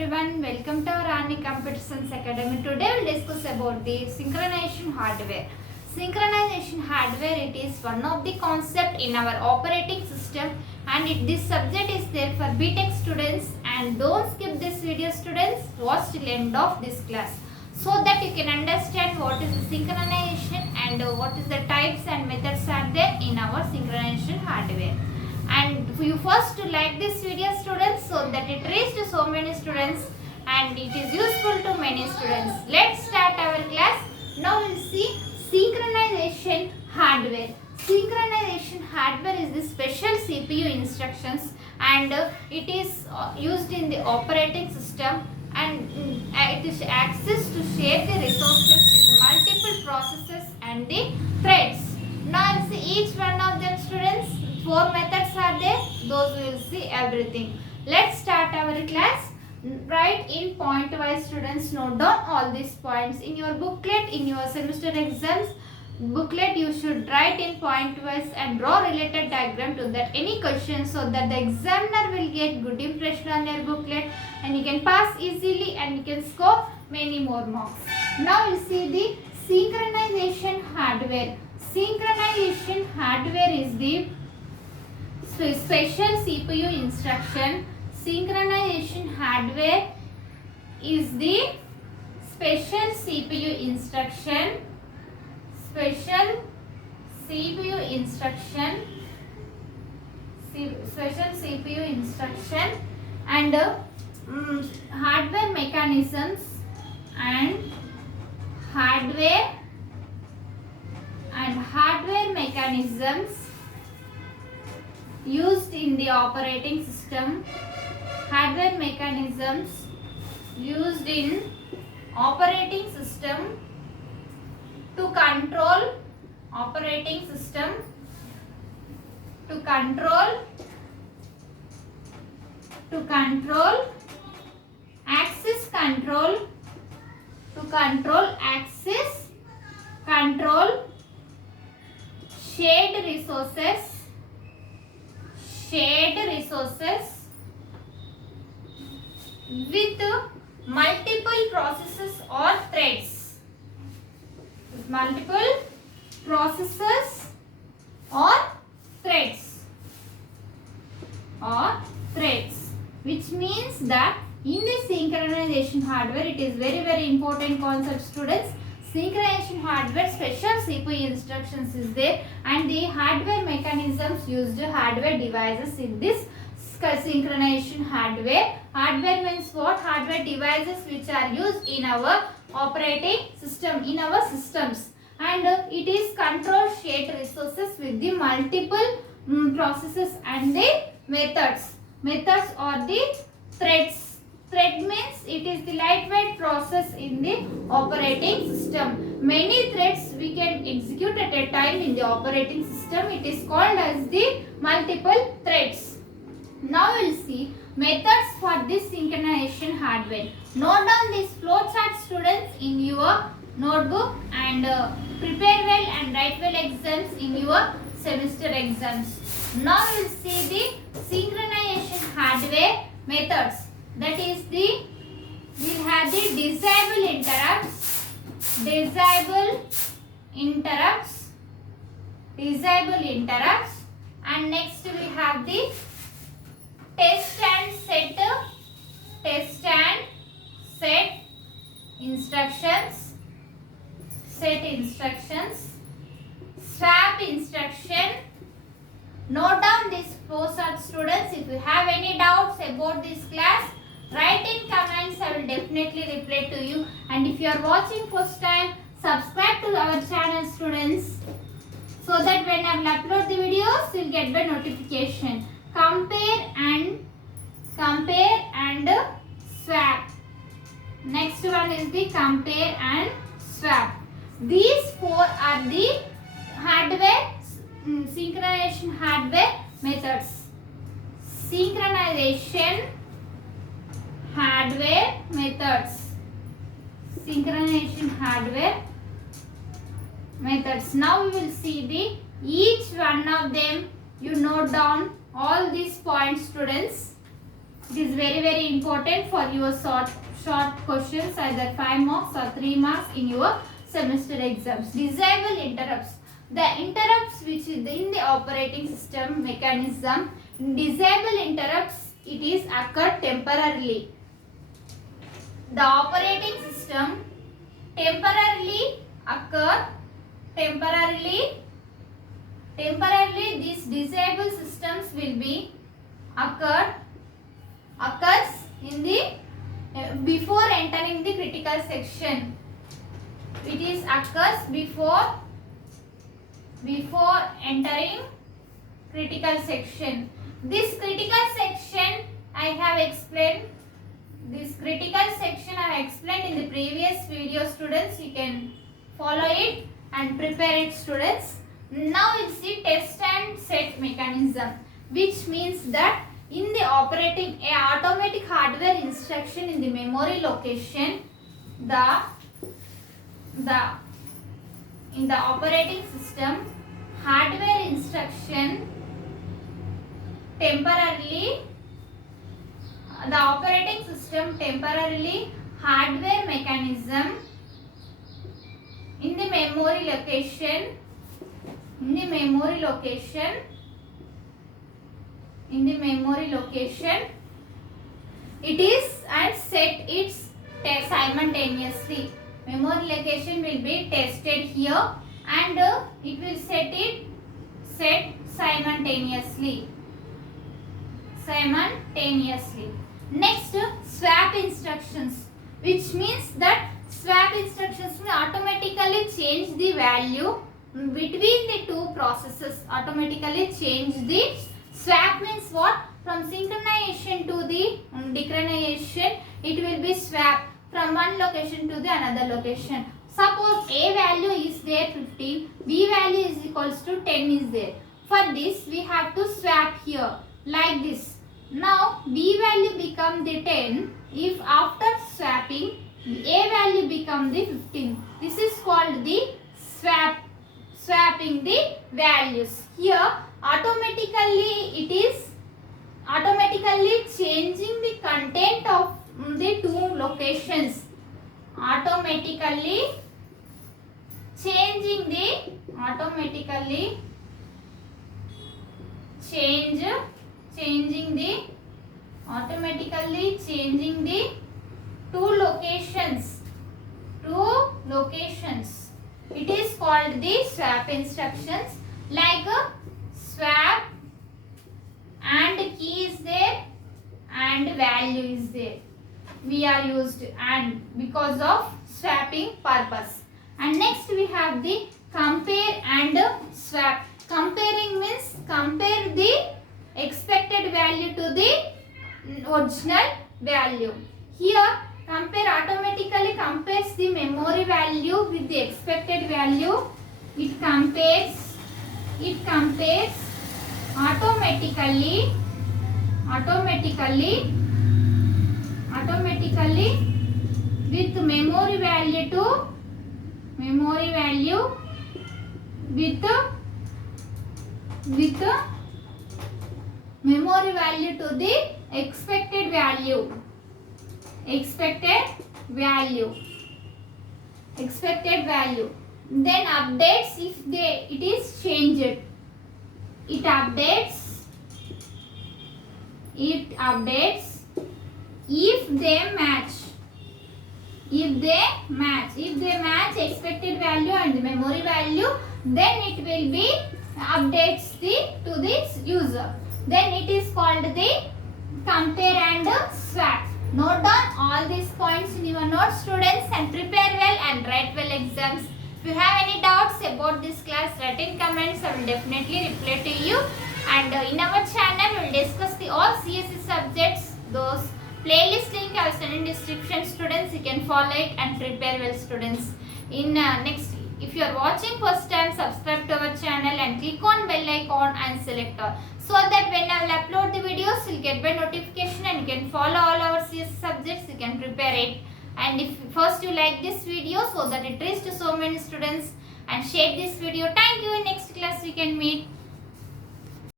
everyone, welcome to our Army Competitions Academy. Today we will discuss about the synchronization hardware. Synchronization hardware, it is one of the concept in our operating system, and this subject is there for B.Tech students, and don't skip this video students, watch till end of this class so that you can understand what is the synchronization and what is the types and methods are there in our synchronization hardware. And you first like this video students so that it reaches to so many students and it is useful to many students. Let's start our class. Now we will see synchronization hardware. Synchronization hardware is the special CPU instructions, and it is used in the operating system, and it is access to share the resources with multiple processes and the threads. Now we will see each one of them students. 4 methods are there, those we will see everything. Let's start our class. Write in point wise students, note down all these points. In your booklet, in your semester exams booklet, you should write in point wise and draw related diagram to that any question, so that the examiner will get good impression on your booklet and you can pass easily and you can score many more marks. Now we'll see the synchronization hardware. Synchronization hardware is the special CPU instruction. Synchronization hardware is the special CPU instruction. Special CPU instruction. Special CPU instruction and hardware mechanisms and hardware mechanisms used in the operating system. Hardware mechanisms used in operating system to control operating system, to control access control, to control access control, shared resources with multiple processes or threads. With multiple processes or threads. Which means that in the synchronization hardware, it is very important concept students. Synchronization hardware, special CPU instructions is there, and the hardware mechanisms used hardware devices in this synchronization hardware. Hardware means what? Hardware devices which are used in our operating system, in our systems, and it is control shared resources with the multiple processes and the methods. Methods are the threads. Thread means it is the lightweight process in the operating system. Many threads we can execute at a time in the operating system. It is called as the multiple threads. Now we will see methods for this synchronization hardware. Note down this flowchart students in your notebook and prepare well and write well exams in your semester exams. Now we will see the synchronization hardware methods. That is we will have the disable interrupts, and next we have the test and set instructions, swap instruction. Note down this flowchart students. If you have any doubts about this class, write in comments. I will definitely reply to you. And if you are watching first time, subscribe to our channel students, so that when I will upload the videos, you will get the notification. Compare and swap. Next one is the compare and swap. These 4 are the hardware synchronization hardware methods. Synchronization hardware methods. Synchronization hardware methods. Now we will see the each one of them. You note down all these points students. It is very important for your short questions, either 5 marks or 3 marks in your semester exams. Disable interrupts. The interrupts which is in the operating system mechanism, disable interrupts, it is occur temporarily. The operating system temporarily these disabled systems will be occurs in the before entering the critical section. It is occurs before entering critical section. This critical section I have explained. This critical section I have explained in the previous video, students. You can follow it and prepare it, students. Now it's the test and set mechanism, which means that in the operating a automatic hardware instruction in the memory location, in the operating system hardware instruction temporarily hardware mechanism in the memory location it is and set its test simultaneously. Memory location will be tested here and it will set simultaneously. Next, swap instructions, which means that swap instructions will automatically change the value between the two processes. Automatically change the swap means what? From synchronization to the synchronization, it will be swap from one location to the another location. Suppose A value is there 15, B value is equals to 10 is there. For this we have to swap here like this. Now B value become the 10 if after swapping A value become the 15. This is called the swapping the values. Here automatically it is automatically changing the content of the two locations. Automatically changing the two locations. It is called the swap instructions, like swap and key is there and value is there. We are used and because of swapping purpose. And next we have the compare and swap. Comparing means compare the expected value to the original value. Here compare automatically compares the memory value with the expected value. It compares automatically with memory value to the expected value. Then updates if it is changed. It updates if they match. If they match expected value and memory value, then it will be updates to this user. Then it is called the compare and swap. Note down all these points in your notes, students, and prepare well and write well exams. If you have any doubts about this class, write in comments. I will definitely reply to you. And in our channel, we will discuss the all CSE subjects. Those playlist link I will send in description, students. You can follow it and prepare well, students. In next, if you are watching first time, subscribe to our channel and click on bell icon and select all, so that when I will upload the videos, you will get by notification and you can follow all our CS subjects. You can prepare it. And if first you like this video so that it reaches to so many students, and share this video. Thank you. In next class we can meet.